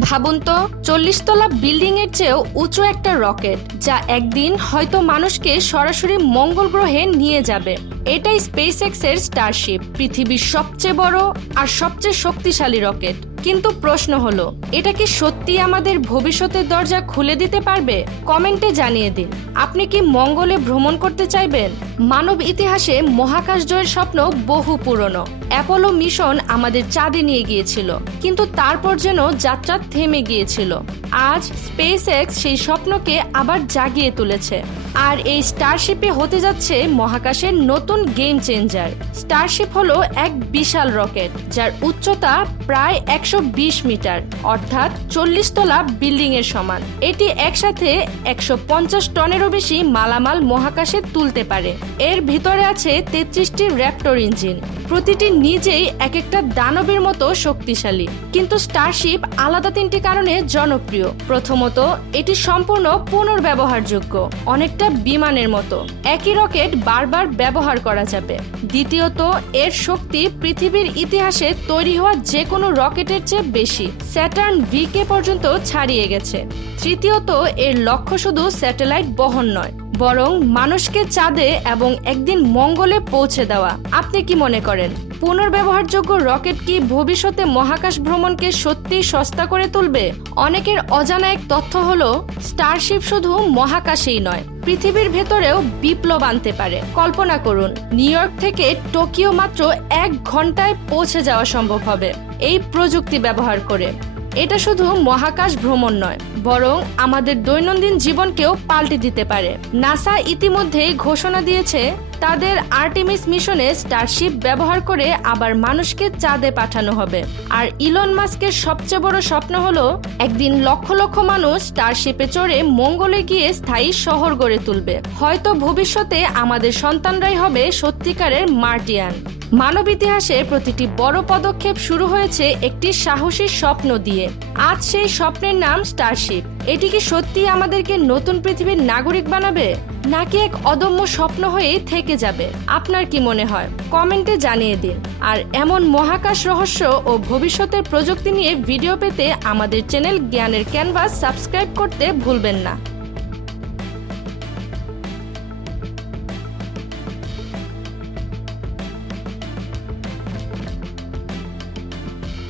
ভাবুন তো চল্লিশ তলা বিল্ডিং এর চেয়েও উঁচু একটা রকেট, যা একদিন হয়তো মানুষকে সরাসরি মঙ্গল গ্রহে নিয়ে যাবে। এটাই স্পেস এক্সের স্টারশিপ পৃথিবীর সবচেয়ে বড় আর সবচেয়ে শক্তিশালী রকেট। কিন্তু প্রশ্ন হলো, এটা কি সত্যি আমাদের ভবিষ্যতের দরজা খুলে দিতে পারবে? কমেন্টে জানিয়ে দিন, আপনি কি মঙ্গলে ভ্রমণ করতে চাইবেন? মানব ইতিহাসে মহাকাশ জয়ের স্বপ্ন বহু পুরনো। অ্যাপোলো মিশন আমাদের চাঁদে নিয়ে গিয়েছিল, কিন্তু তারপর যেন যাত্রা থেমে গিয়েছিল। আজ স্পেস এক্স সেই স্বপ্নকে আবার জাগিয়ে তুলেছে। আর এই স্টারশিপে হতে যাচ্ছে মহাকাশের নতুন গেম চেঞ্জার। স্টারশিপ হলো এক বিশাল রকেট, যার উচ্চতা প্রায় একশো বিশ মিটার, অর্থাৎ চল্লিশ তলা বিল্ডিং এর সমান। এটি একসাথে একশো পঞ্চাশ টনেরও বেশি মালামাল মহাকাশে তুলতে পারে। এর ভিতরে আছে তেত্রিশটি র্যাপটর ইঞ্জিন। প্রতিটি নিজেই এক একটা দানবের মতো শক্তিশালী। কিন্তু স্টারশিপ আলাদা তিনটি কারণে জনপ্রিয়। প্রথমত, এটি সম্পূর্ণ পুনর্ব্যবহারযোগ্য, অনেকটা বিমানের মতো। একই রকেট বারবার ব্যবহার করা যাবে। দ্বিতীয়ত, এর শক্তি পৃথিবীর ইতিহাসে তৈরি হওয়া যে কোনো রকেটের চেয়ে বেশি। স্যাটার্ন ভিকে পর্যন্ত ছাড়িয়ে গেছে। তৃতীয়ত, এর লক্ষ্য শুধু স্যাটেলাইট বহন নয় বরং মানুষকে চাঁদে এবং একদিন মঙ্গলে পৌঁছে দেওয়া। আপনি কি মনে করেন? পুনর্ব্যবহারযোগ্য রকেট কি ভবিষ্যতে মহাকাশ ভ্রমণকে সত্যি সস্তা করে তুলবে? অনেকের অজানা এক তথ্য হলো, স্টারশিপ শুধু মহাকাশেই নয়, পৃথিবীর ভেতরেও বিপ্লব আনতে পারে। কল্পনা করুন, নিউ ইয়র্ক থেকে টোকিও মাত্র এক ঘন্টায় পৌঁছে যাওয়া সম্ভব হবে। এই প্রযুক্তি ব্যবহার করে। এটা শুধু মহাকাশ ভ্রমণ নয়, বরং আমাদের দৈনন্দিন জীবনকেও পাল্টে দিতে পারে। নাসা ইতিমধ্যেই ঘোষণা দিয়েছে তাদের আর্টিমিস মিশনে স্টারশিপ ব্যবহার করে আবার মানুষকে চাঁদে পাঠানো হবে। আর ইলন মাস্কের সবচেয়ে বড় স্বপ্ন হলো, একদিন লক্ষ লক্ষ মানুষ স্টারশিপে চড়ে মঙ্গলে গিয়ে স্থায়ী শহর গড়ে তুলবে। হয়তো ভবিষ্যতে আমাদের সন্তানরাই হবে সত্যিকারের মার্টিয়ান। মানব ইতিহাসে প্রতিটি বড় পদক্ষেপ শুরু হয়েছে একটি সাহসী স্বপ্ন দিয়ে। আজ সেই স্বপ্নের নাম স্টারশিপ। এটি কি সত্যি আমাদেরকে নতুন পৃথিবীর নাগরিক বানাবে? নাকি এক অদম্য স্বপ্ন হয়ে থেকে যাবে? আপনার কি মনে হয়? কমেন্টে জানিয়ে দিন। আর এমন মহাকাশ রহস্য ও ভবিষ্যতের প্রযুক্তি নিয়ে ভিডিও পেতে আমাদের চ্যানেল জ্ঞানের ক্যানভাস সাবস্ক্রাইব করতে ভুলবেন না।